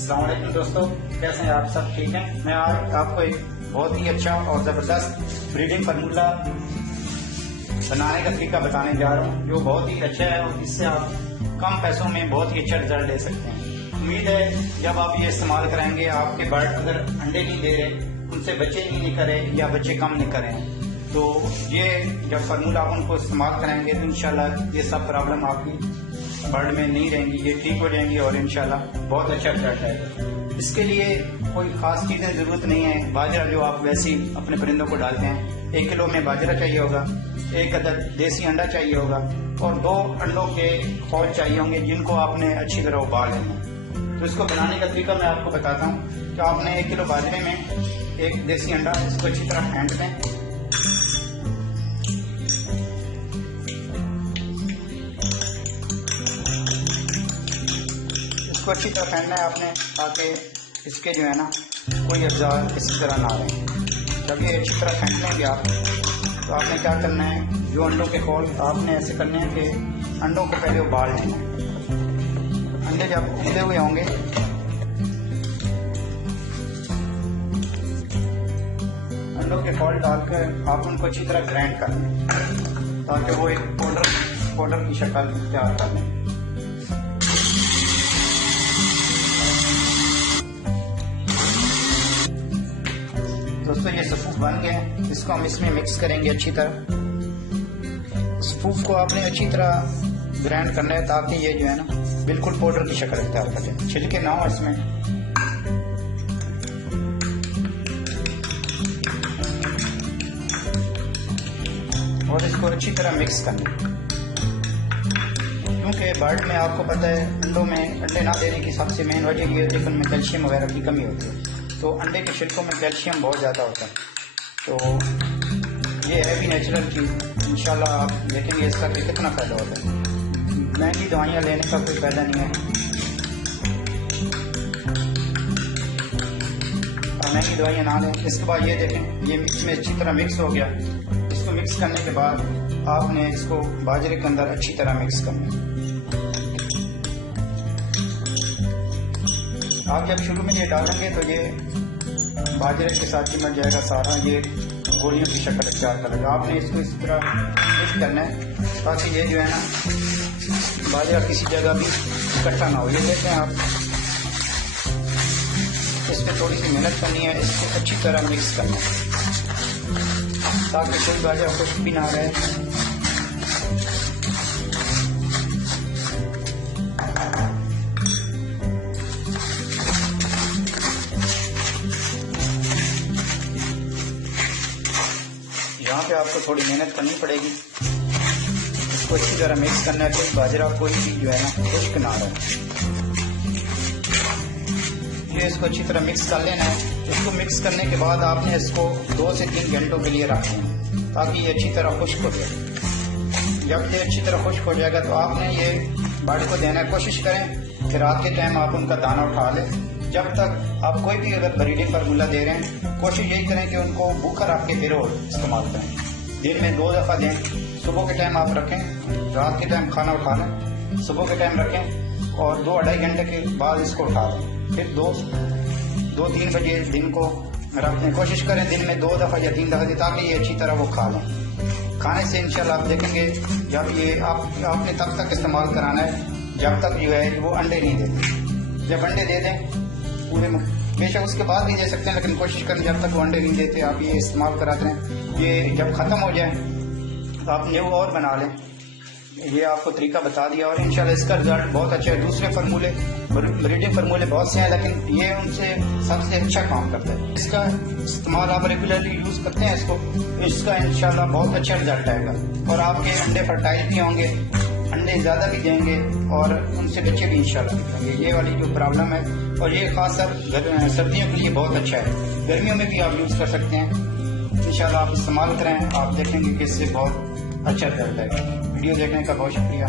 अस्सलाम वालेकुम दोस्तों, कैसे हैं आप सब? ठीक हैं। मैं आज आपको एक बहुत ही अच्छा और ज़बरदस्त ब्रीडिंग फार्मूला बनाने का तरीका बताने जा रहा हूँ, जो बहुत ही अच्छा है और इससे आप कम पैसों में बहुत ही अच्छा रिजल्ट ले सकते हैं। उम्मीद है जब आप ये इस्तेमाल करेंगे, आपके बर्ड अगर अंडे नहीं दे रहे, उनसे बच्चे ही नहीं करे या बच्चे कम नहीं करें, तो ये जब फार्मूला आप उनको इस्तेमाल करेंगे तो इंशाल्लाह ये सब प्रॉब्लम आपकी बर्ड में नहीं रहेंगी, ये ठीक हो जाएंगी और इंशाल्लाह बहुत अच्छा रिजल्ट आएगा। इसके लिए कोई खास चीज़ें ज़रूरत नहीं है। बाजरा जो आप वैसे ही अपने परिंदों को डालते हैं, 1 किलो में बाजरा चाहिए होगा, 1 अदद देसी अंडा चाहिए होगा और 2 अंडों के खौल चाहिए होंगे, जिनको आपने अच्छी तरह उबाल लेना है। तो इसको बनाने का तरीका मैं आपको बताता हूँ कि आपने 1 किलो बाजरे में 1 देसी अंडा, इसको अच्छी तरह फेंट दें। इसको अच्छी तरह फेंटना है आपने, ताकि इसके जो है ना कोई अफ़ज़ार इसी तरह ना रहे। जब ये अच्छी तरह फेंट लेंगे आप, तो आपने क्या करना है, जो अंडों के खोल आपने ऐसे करने हैं कि अंडों को पहले उबाल लेना है। अंडे जब उबले हुए होंगे, अंडों के खोल डालकर आप उनको अच्छी तरह ग्राइंड कर लें, ताकि वो एक पाउडर की शक्ल तैयार कर लें। दोस्तों ये सफूफ बन गए हैं, इसको हम इसमें मिक्स करेंगे अच्छी तरह। सफूफ को आपने अच्छी तरह ग्राइंड करना है, ताकि ये जो है ना बिल्कुल पाउडर की शक्ल तैयार कर लें, छिलके ना हो इसमें। और इसको अच्छी तरह मिक्स करना, क्योंकि बर्ड में आपको पता है अंडों में अंडे ना देने की सबसे मेन वजह ये है कि उनमें कैल्शियम वगैरह की कमी होती है। तो अंडे के छिलकों में कैल्शियम बहुत ज़्यादा होता है, तो ये है भी नेचुरल चीज़। इंशाल्लाह आप देखेंगे इसका कि कितना फ़ायदा होता है। महंगी दवाइयाँ लेने का कोई फ़ायदा नहीं है, महंगी दवाइयाँ ना लें। इसके बाद ये देखें, ये इसमें अच्छी तरह मिक्स हो गया। इसको मिक्स करने के बाद आपने इसको बाजरे के अंदर अच्छी तरह मिक्स करना है। आप जब शुरू में ये डालेंगे तो ये बाजरे के साथ चिमट जाएगा सारा, ये गोलियों की शक्ल तैयार करेगा। आपने इसको इस तरह मिक्स करना है, ताकि ये जो है ना बाजरा किसी जगह भी इकट्ठा ना हो। ये देखते हैं आप, इस पर थोड़ी सी मेहनत करनी है, इसको अच्छी तरह मिक्स करना है, ताकि कोई बाजरा खुश्क भी ना रहे। यहाँ पे आपको थोड़ी मेहनत करनी पड़ेगी, इसको अच्छी तरह मिक्स करना है, कोई बाजरा कोई चीज़ जो है ना खुश्क ना रहे। ये इसको अच्छी तरह मिक्स कर लेना है। इसको मिक्स करने के बाद आपने इसको 2 से 3 घंटों के लिए रखना है, ताकि ये अच्छी तरह खुश्क हो जाए। जब ये अच्छी तरह खुश्क हो जाएगा तो आपने ये बर्ड को देना है। कोशिश करें कि रात के टाइम आप उनका दाना उठा लें। जब तक आप कोई भी अगर ब्रीडिंग फार्मूला दे रहे हैं, कोशिश यही करें कि उनको भूखा रख के फिर और इस्तेमाल करें। दिन में 2 दफ़ा दें, सुबह के टाइम आप रखें, रात के टाइम खाना उठा लें, सुबह के टाइम रखें और 2-2.5 घंटे के बाद इसको उठा लें। फिर 2-3 बजे दिन को रखने कोशिश करें, दिन में 2 दफ़ा या 3 दफ़ा, ताकि ये अच्छी तरह वो खा लें। खाने से इंशाल्लाह आप देखेंगे, जब ये आपने तब तक इस्तेमाल कराना है जब तक जो है वो अंडे नहीं देते। जब अंडे दे दें पूरे में, बेशक उसके बाद भी दे सकते हैं, लेकिन कोशिश करें जब तक वो अंडे नहीं देते आप ये इस्तेमाल कराते हैं। ये जब ख़त्म हो जाए तो आप न्यू और बना लें। ये आपको तरीका बता दिया और इंशाल्लाह इसका रिजल्ट बहुत अच्छा है। दूसरे फार्मूले ब्रीडिंग फार्मूले बहुत से हैं, लेकिन ये उनसे सबसे अच्छा काम करता है। इसका इस्तेमाल आप रेगुलरली यूज़ करते हैं इसको, इसका इंशाल्लाह बहुत अच्छा रिजल्ट आएगा और आपके अंडे फर्टाइल भी होंगे, अंडे ज़्यादा भी देंगे और उनसे बच्चे भी इंशाल्लाह निकलेंगे। ये वाली जो प्रॉब्लम है, और ये खासकर सर्दियों के लिए बहुत अच्छा है, गर्मियों में भी आप यूज़ कर सकते हैं। इंशाल्लाह आप इस्तेमाल करें, आप देखेंगे कि इससे बहुत अच्छा रिजल्ट आएगा। वीडियो देखने का बहुत शुक्रिया।